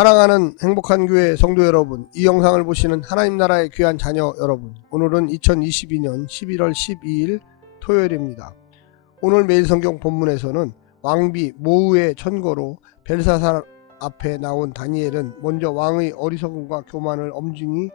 사랑하는 행복한 교회 성도 여러분, 이 영상을 보시는 하나님 나라의 귀한 자녀 여러분, 오늘은 2022년 11월 12일 토요일입니다. 오늘 매일 성경 본문에서는 왕비 모우의 천거로 벨사살 앞에 나온 다니엘은 먼저 왕의 어리석음과 교만을 엄중히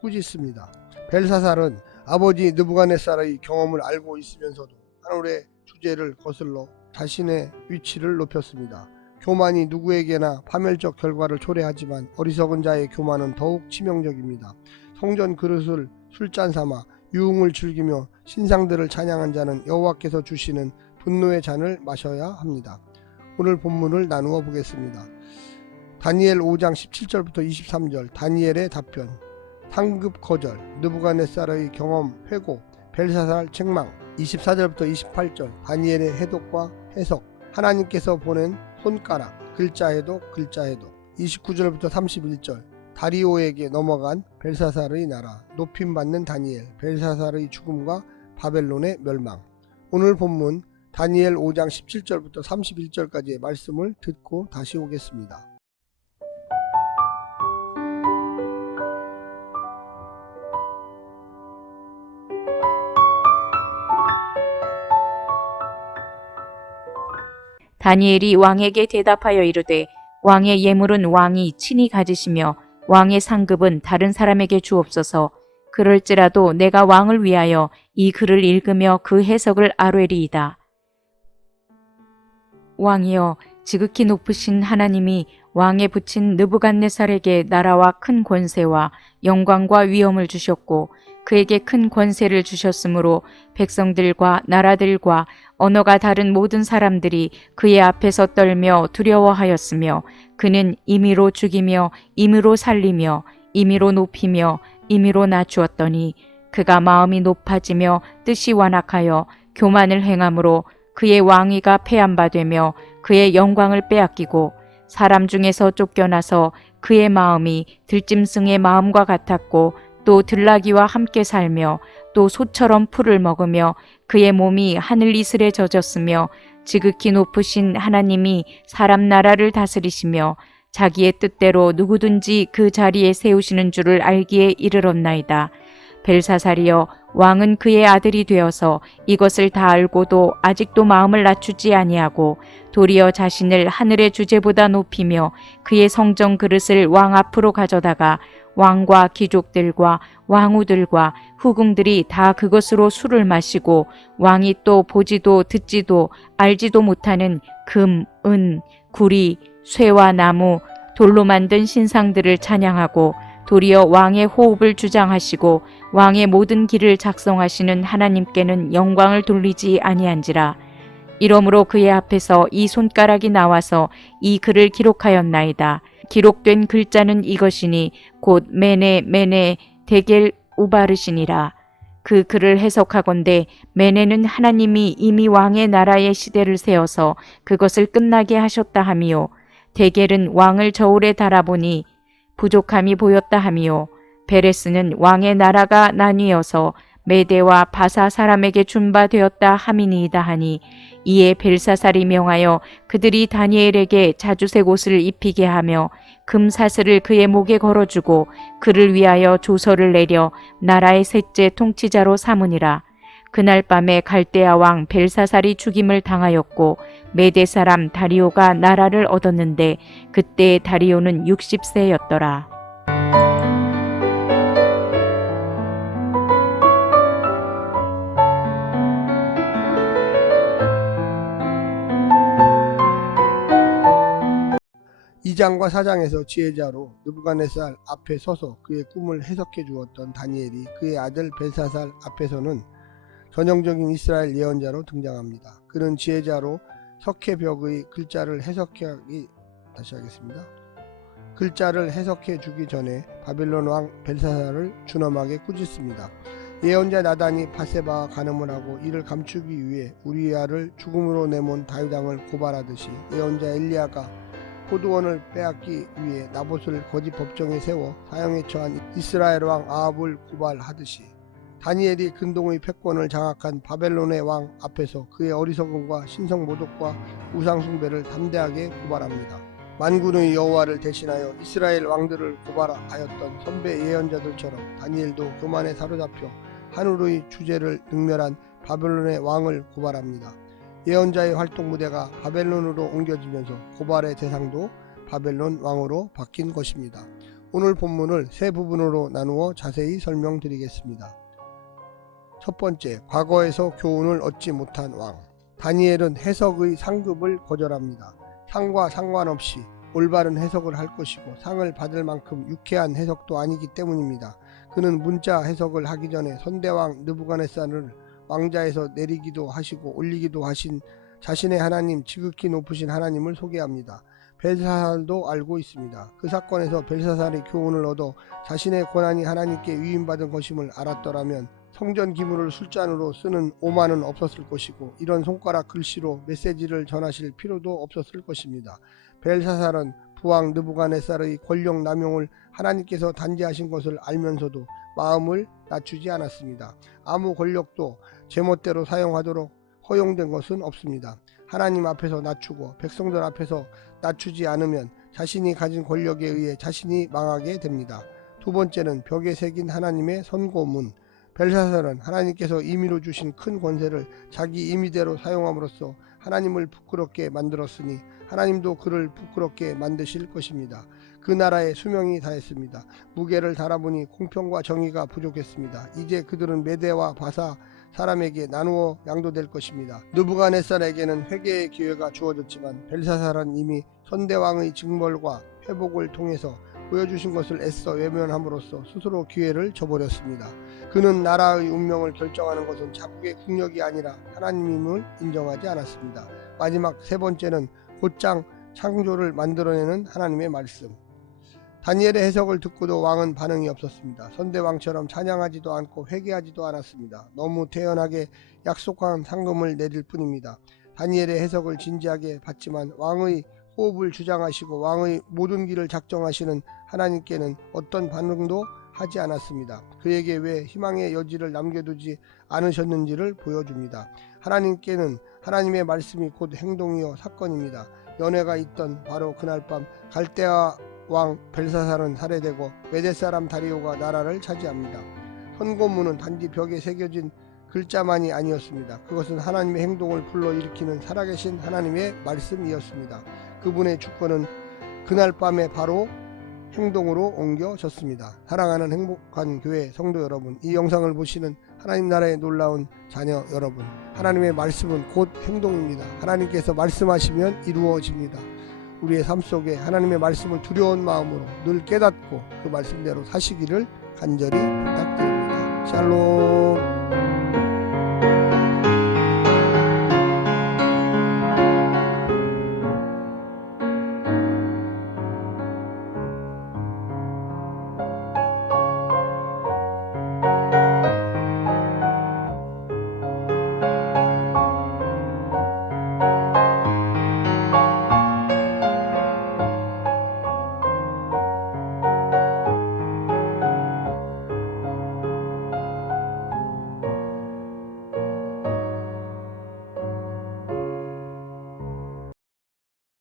꾸짖습니다. 벨사살은 아버지 느부갓네살의 경험을 알고 있으면서도 하늘의 주제를 거슬러 자신의 위치를 높였습니다. 교만이 누구에게나 파멸적 결과를 초래하지만 어리석은 자의 교만은 더욱 치명적입니다. 성전 그릇을 술잔 삼아 유흥을 즐기며 신상들을 찬양한 자는 여호와께서 주시는 분노의 잔을 마셔야 합니다. 오늘 본문을 나누어 보겠습니다. 다니엘 5장 17절부터 23절, 다니엘의 답변, 상급 거절, 느부갓네살의 경험 회고, 벨사살 책망, 24절부터 28절, 다니엘의 해독과 해석, 하나님께서 보낸 손가락, 글자해독, 글자해독, 29절부터 31절, 다리오에게 넘어간 벨사살의 나라, 높임받는 다니엘, 벨사살의 죽음과 바벨론의 멸망. 오늘 본문 다니엘 5장 17절부터 31절까지의 말씀을 듣고 다시 오겠습니다. 다니엘이 왕에게 대답하여 이르되 왕의 예물은 왕이 친히 가지시며 왕의 상급은 다른 사람에게 주옵소서. 그럴지라도 내가 왕을 위하여 이 글을 읽으며 그 해석을 아뢰리이다. 왕이여, 지극히 높으신 하나님이 왕에 붙인 느부갓네살에게 나라와 큰 권세와 영광과 위엄을 주셨고 그에게 큰 권세를 주셨으므로 백성들과 나라들과 언어가 다른 모든 사람들이 그의 앞에서 떨며 두려워하였으며 그는 임의로 죽이며 임의로 살리며 임의로 높이며 임의로 낮추었더니 그가 마음이 높아지며 뜻이 완악하여 교만을 행함으로 그의 왕위가 폐한바되며 그의 영광을 빼앗기고 사람 중에서 쫓겨나서 그의 마음이 들짐승의 마음과 같았고 또 들나귀와 함께 살며 또 소처럼 풀을 먹으며 그의 몸이 하늘 이슬에 젖었으며 지극히 높으신 하나님이 사람 나라를 다스리시며 자기의 뜻대로 누구든지 그 자리에 세우시는 줄을 알기에 이르렀나이다. 벨사살이여, 왕은 그의 아들이 되어서 이것을 다 알고도 아직도 마음을 낮추지 아니하고 도리어 자신을 하늘의 주제보다 높이며 그의 성정 그릇을 왕 앞으로 가져다가 왕과 귀족들과 왕후들과 후궁들이 다 그것으로 술을 마시고 왕이 또 보지도 듣지도 알지도 못하는 금, 은, 구리, 쇠와 나무, 돌로 만든 신상들을 찬양하고 도리어 왕의 호흡을 주장하시고 왕의 모든 길을 작성하시는 하나님께는 영광을 돌리지 아니한지라. 이러므로 그의 앞에서 이 손가락이 나와서 이 글을 기록하였나이다. 기록된 글자는 이것이니 곧 메네 메네 데겔 우바르시니라. 그 글을 해석하건대 메네는 하나님이 이미 왕의 나라의 시대를 세워서 그것을 끝나게 하셨다 하미요. 데겔은 왕을 저울에 달아보니 부족함이 보였다 하미요. 베레스는 왕의 나라가 나뉘어서 메대와 바사 사람에게 준바되었다 함이니이다 하니 이에 벨사살이 명하여 그들이 다니엘에게 자주색 옷을 입히게 하며 금사슬을 그의 목에 걸어주고 그를 위하여 조서를 내려 나라의 셋째 통치자로 삼으니라. 그날 밤에 갈대아 왕 벨사살이 죽임을 당하였고 메대 사람 다리오가 나라를 얻었는데 그때 다리오는 60세였더라. 이 2장과 4장에서 지혜자로 느부갓네살 앞에 서서 그의 꿈을 해석해 주었던 다니엘이 그의 아들 벨사살 앞에서는 전형적인 이스라엘 예언자로 등장합니다. 그는 지혜자로 석회벽의 글자를 글자를 해석해 주기 전에 바벨론 왕 벨사살을 준엄하게 꾸짖습니다. 예언자 나단이 바세바와 간음을 하고 이를 감추기 위해 우리야를 죽음으로 내몬 다윗 왕을 고발하듯이 예언자 엘리야가 포도원을 빼앗기 위해 나봇을 거짓 법정에 세워 사형에 처한 이스라엘 왕 아합을 고발하듯이 다니엘이 근동의 패권을 장악한 바벨론의 왕 앞에서 그의 어리석음과 신성 모독과 우상 숭배를 담대하게 고발합니다. 만군의 여호와를 대신하여 이스라엘 왕들을 고발하였던 선배 예언자들처럼 다니엘도 교만에 사로잡혀 하늘의 주제를 능멸한 바벨론의 왕을 고발합니다. 예언자의 활동 무대가 바벨론으로 옮겨지면서 고발의 대상도 바벨론 왕으로 바뀐 것입니다. 오늘 본문을 세 부분으로 나누어 자세히 설명드리겠습니다. 첫 번째, 과거에서 교훈을 얻지 못한 왕. 다니엘은 해석의 상급을 거절합니다. 상과 상관없이 올바른 해석을 할 것이고 상을 받을 만큼 유쾌한 해석도 아니기 때문입니다. 그는 문자 해석을 하기 전에 선대왕 느부갓네살을 왕자에서 내리기도 하시고 올리기도 하신 자신의 하나님, 지극히 높으신 하나님을 소개합니다. 벨사살도 알고 있습니다. 그 사건에서 벨사살이 교훈을 얻어 자신의 고난이 하나님께 위임받은 것임을 알았더라면 성전 기물을 술잔으로 쓰는 오만은 없었을 것이고 이런 손가락 글씨로 메시지를 전하실 필요도 없었을 것입니다. 벨사살은 부왕 느부갓네살의 권력 남용을 하나님께서 단죄하신 것을 알면서도 마음을 낮추지 않았습니다. 아무 권력도 제멋대로 사용하도록 허용된 것은 없습니다. 하나님 앞에서 낮추고 백성들 앞에서 낮추지 않으면 자신이 가진 권력에 의해 자신이 망하게 됩니다. 두 번째는 벽에 새긴 하나님의 선고문. 벨사살은 하나님께서 임의로 주신 큰 권세를 자기 임의대로 사용함으로써 하나님을 부끄럽게 만들었으니 하나님도 그를 부끄럽게 만드실 것입니다. 그 나라에 수명이 다했습니다. 무게를 달아보니 공평과 정의가 부족했습니다. 이제 그들은 메대와 바사 사람에게 나누어 양도될 것입니다. 느부갓네살에게는 회개의 기회가 주어졌지만 벨사살은 이미 선대왕의 징벌과 회복을 통해서 보여주신 것을 애써 외면함으로써 스스로 기회를 저버렸습니다. 그는 나라의 운명을 결정하는 것은 자국의 국력이 아니라 하나님임을 인정하지 않았습니다. 마지막 세 번째는 곧장 창조를 만들어내는 하나님의 말씀. 다니엘의 해석을 듣고도 왕은 반응이 없었습니다. 선대왕처럼 찬양하지도 않고 회개하지도 않았습니다. 너무 태연하게 약속한 상금을 내릴 뿐입니다. 다니엘의 해석을 진지하게 받지만 왕의 호흡을 주장하시고 왕의 모든 길을 작정하시는 하나님께는 어떤 반응도 하지 않았습니다. 그에게 왜 희망의 여지를 남겨두지 않으셨는지를 보여줍니다. 하나님께는 하나님의 말씀이 곧 행동이요 사건입니다. 연회가 있던 바로 그날 밤 갈대아 왕 벨사살은 살해되고 메대 사람 다리오가 나라를 차지합니다. 선고문은 단지 벽에 새겨진 글자만이 아니었습니다. 그것은 하나님의 행동을 불러일으키는 살아계신 하나님의 말씀이었습니다. 그분의 주권은 그날 밤에 바로 행동으로 옮겨졌습니다. 사랑하는 행복한 교회 성도 여러분, 이 영상을 보시는 하나님 나라의 놀라운 자녀 여러분, 하나님의 말씀은 곧 행동입니다. 하나님께서 말씀하시면 이루어집니다. 우리의 삶 속에 하나님의 말씀을 두려운 마음으로 늘 깨닫고 그 말씀대로 사시기를 간절히 부탁드립니다. 샬롬.